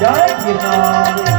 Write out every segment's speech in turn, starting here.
જય Girnar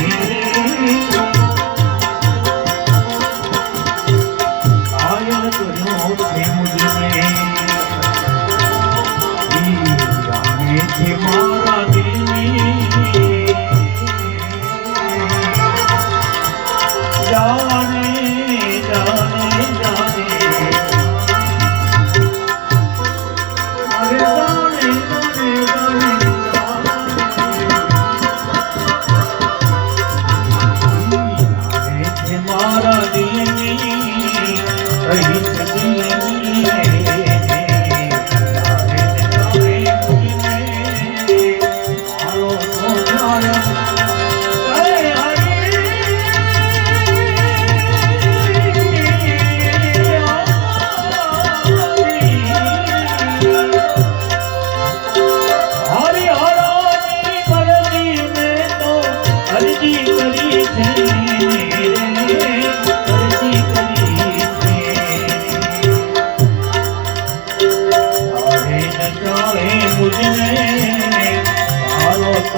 Bharat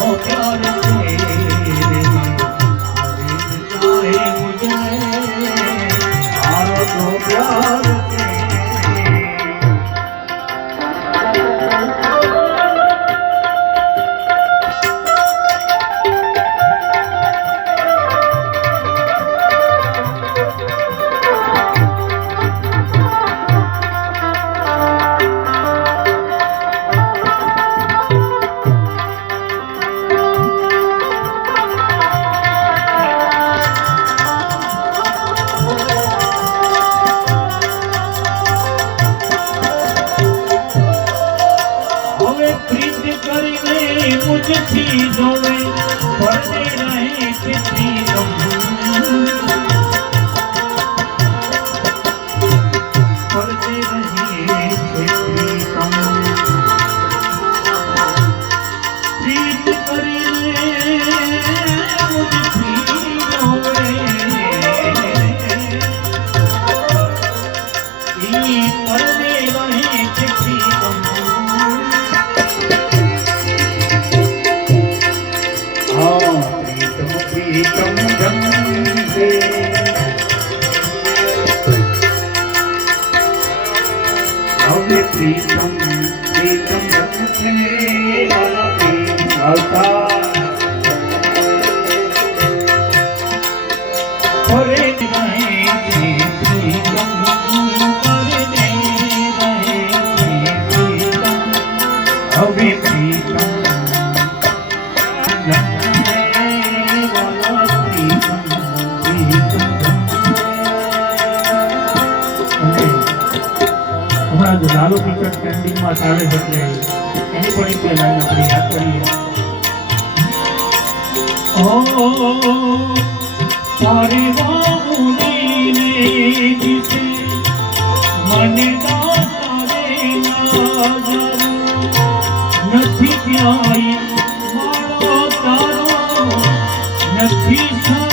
Thank you. હમણાં જો લાલુ પિક્ચર ટ્રેન્ડિંગમાં ચાલે છે એટલે એની પણ એક લાઈન આપણે યાદ કરીએ ઓ નથી ક્યાંય મારો તારો નથી